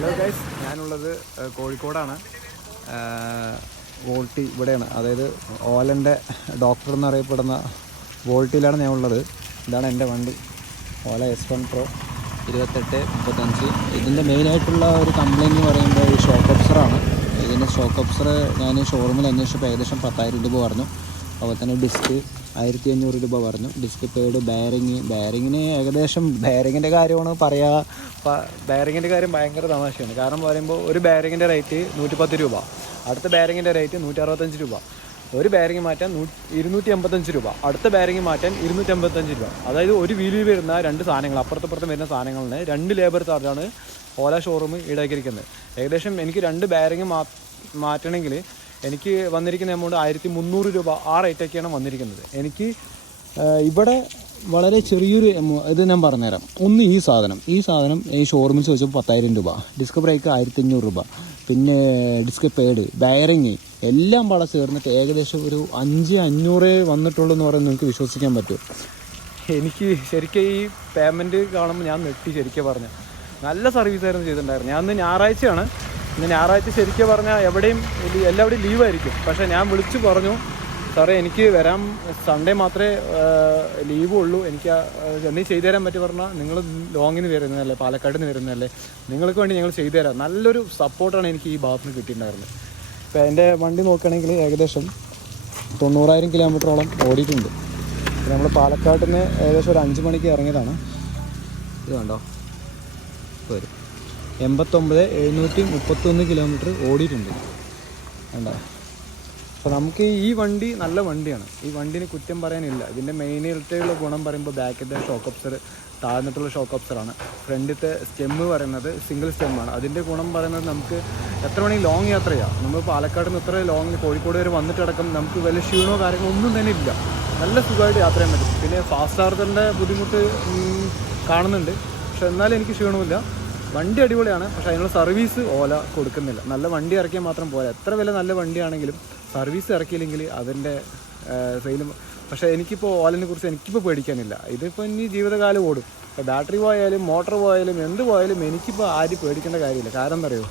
Hello guys, ഞാനുള്ളത് കോഴിക്കോടാണ്. VoLTE ഇവിടെയാണ്, അതായത് ഓലൻ്റെ ഡോക്ടർ എന്നറിയപ്പെടുന്ന വോൾട്ടിയിലാണ് ഞാൻ ഉള്ളത്. ഇതാണ് എൻ്റെ വണ്ടി, ഓല S1 Pro 2835. ഇതിൻ്റെ മെയിനായിട്ടുള്ള ഒരു കംപ്ലയിൻറ്റ് എന്ന് പറയുമ്പോൾ ഈ ഷോക്ക് ഒബ്സറാണ്. ഇതിൻ്റെ ഷോക്ക് ഒബ്സർ ഞാൻ ഷോറൂമിൽ അന്വേഷിച്ചപ്പോൾ ഏകദേശം 10,000 രൂപ പറഞ്ഞു. അതുപോലെ തന്നെ ഡിസ്ക് 1500 രൂപ പറഞ്ഞു. ഡിസ്ക് പേഡ്, ബെയറിങ്ങിന് ഏകദേശം ബെയറിങ്ങിൻ്റെ കാര്യമാണ് പറയുക. ബെയറിങ്ങിൻ്റെ കാര്യം ഭയങ്കര തമാശയാണ്. കാരണം പറയുമ്പോൾ ഒരു ബെയറിങ്ങിൻ്റെ റേറ്റ് 110 രൂപ, അടുത്ത ബെയറിങ്ങിൻ്റെ റേറ്റ് 165 രൂപ. ഒരു ബെയറിങ് മാറ്റാൻ 285 രൂപ, അടുത്ത ബെയറിങ് മാറ്റാൻ 285 രൂപ. അതായത് ഒരു വീലിൽ വരുന്ന രണ്ട് സാധനങ്ങൾ, അപ്പുറത്തപ്പുറത്തും വരുന്ന സാധനങ്ങളിന് 2 ലേബർ ചാർജാണ് ഓല ഷോറൂം ഈടാക്കിയിരിക്കുന്നത്. ഏകദേശം എനിക്ക് 2 ബെയറിങ് മാറ്റണമെങ്കിൽ എനിക്ക് വന്നിരിക്കുന്ന എമൗണ്ട് 1300 രൂപ. ആ റേറ്റൊക്കെയാണ് വന്നിരിക്കുന്നത്. എനിക്ക് ഇവിടെ വളരെ ചെറിയൊരു ഇത് ഞാൻ പറഞ്ഞുതരാം. ഒന്ന് ഈ സാധനം ഈ ഷോറൂമിൽ ചോദിച്ചപ്പോൾ 10,000 രൂപ, ഡിസ്ക് ബ്രേക്ക് 1500 രൂപ, പിന്നെ ഡിസ്ക് പേഡ്, ബെയറിങ് എല്ലാം പാടെ ചേർന്നിട്ട് ഏകദേശം ഒരു 5,500 വന്നിട്ടുള്ളൂ എന്ന് പറയുന്നത് നിങ്ങൾക്ക് വിശ്വസിക്കാൻ പറ്റുമോ? എനിക്ക് ശരിക്കും ഈ പേയ്മെൻറ്റ് കാണുമ്പോൾ ഞാൻ നെട്ടി. ശരിക്കും പറഞ്ഞാൽ നല്ല സർവീസായിരുന്നു ചെയ്തിട്ടുണ്ടായിരുന്നു. ഞാൻ ഇന്ന് ഞായറാഴ്ചയാണ്. ഇന്ന് ഞായറാഴ്ച ശരിക്കും പറഞ്ഞാൽ എല്ലാവിടെയും ലീവായിരിക്കും. പക്ഷേ ഞാൻ വിളിച്ചു പറഞ്ഞു, സാറേ എനിക്ക് വരാൻ സൺഡേ മാത്രമേ ലീവ് ഉള്ളൂ, എനിക്ക് എന്തെങ്കിലും ചെയ്തു തരാൻ പറ്റി. പറഞ്ഞാൽ നിങ്ങൾ ലോങ്ങിൽ നിന്ന് വരുന്നതല്ലേ, പാലക്കാട് നിന്ന് വരുന്നതല്ലേ, നിങ്ങൾക്ക് വേണ്ടി ഞങ്ങൾ ചെയ്തു തരാം. നല്ലൊരു സപ്പോർട്ടാണ് എനിക്ക് ഈ ഭാഗത്ത് നിന്ന് കിട്ടിയിട്ടുണ്ടായിരുന്നത്. ഇപ്പോൾ എൻ്റെ വണ്ടി നോക്കുകയാണെങ്കിൽ ഏകദേശം 90,000 കിലോമീറ്ററോളം ഓടിയിട്ടുണ്ട്. നമ്മൾ പാലക്കാട് നിന്ന് ഏകദേശം ഒരു 5 മണിക്ക് ഇറങ്ങിയതാണ്. ഇത് കണ്ടോ, വരും 89,731 കിലോമീറ്റർ ഓടിയിട്ടുണ്ട്. കണ്ടോ? അപ്പോൾ നമുക്ക് ഈ വണ്ടി നല്ല വണ്ടിയാണ്. ഈ വണ്ടിന് കുറ്റം പറയാനില്ല. ഇതിൻ്റെ മെയിനായിട്ടുള്ള ഗുണം പറയുമ്പോൾ ബാക്കിലത്തെ ഷോക്ക് ഒബ്സർ താഴ്ന്നിട്ടുള്ള ഷോക്ക് ഒബ്സറാണ്. ഫ്രണ്ടിലത്തെ സ്റ്റെമ്മ് പറയുന്നത് സിംഗിൾ സ്റ്റെമ്മാണ്. അതിൻ്റെ ഗുണം പറയുന്നത് നമുക്ക് എത്ര വേണമെങ്കിൽ ലോങ് യാത്ര ചെയ്യാം. നമ്മൾ പാലക്കാട് നിന്ന് ഇത്ര ലോങ്ങിൽ കോഴിക്കോട് വരെ വന്നിട്ടടക്കം നമുക്ക് വലിയ ക്ഷീണമോ കാര്യങ്ങളോ ഒന്നും തന്നെ ഇല്ല. നല്ല സുഖമായിട്ട് യാത്ര ചെയ്യാൻ പറ്റും. പിന്നെ ഫാസ്റ്റ് ചാർജറിൻ്റെ ബുദ്ധിമുട്ട് കാണുന്നുണ്ട്, പക്ഷെ എന്നാലും എനിക്ക് ക്ഷീണമില്ല. വണ്ടി അടിപൊളിയാണ്. പക്ഷേ അതിനുള്ള സർവീസ് ഓല കൊടുക്കുന്നില്ല. നല്ല വണ്ടി ഇറക്കിയാൽ മാത്രം പോരാ. എത്ര വില നല്ല വണ്ടിയാണെങ്കിലും സർവീസ് ഇറക്കിയില്ലെങ്കിൽ അതിൻ്റെ സെയിലും. പക്ഷേ എനിക്കിപ്പോൾ ഓലിനെ കുറിച്ച് എനിക്കിപ്പോൾ പേടിക്കാനില്ല. ഇതിപ്പോൾ ഇനി ജീവിതകാലം ഓടും. ഇപ്പോൾ ബാറ്ററി പോയാലും മോട്ടോർ പോയാലും എന്ത് പോയാലും എനിക്കിപ്പോൾ ആരും പേടിക്കേണ്ട കാര്യമില്ല. കാരണം എന്താ അറിയോ,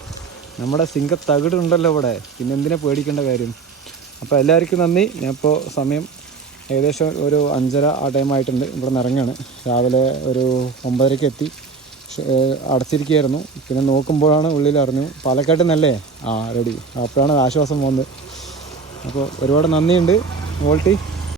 നമ്മുടെ തകിടുണ്ടല്ലോ ഇവിടെ, പിന്നെ എന്തിനാ പേടിക്കേണ്ട കാര്യം. അപ്പോൾ എല്ലാവർക്കും നന്ദി. ഞാനിപ്പോൾ സമയം ഏകദേശം ഒരു 5:30 ആ ടൈമായിട്ടുണ്ട്. ഇവിടെ നിന്ന് ഇറങ്ങുകയാണ്. രാവിലെ ഒരു 9:30 എത്തി. അടച്ചിരിക്കുകയായിരുന്നു. പിന്നെ നോക്കുമ്പോഴാണ് ഉള്ളിൽ അറിഞ്ഞു പാലക്കാട്ടിൽ നിന്നല്ലേ, റെഡി. അപ്പോഴാണ് ആശ്വാസം വന്നത്. അപ്പോൾ ഒരുപാട് നന്ദിയുണ്ട് വോൾട്ടി.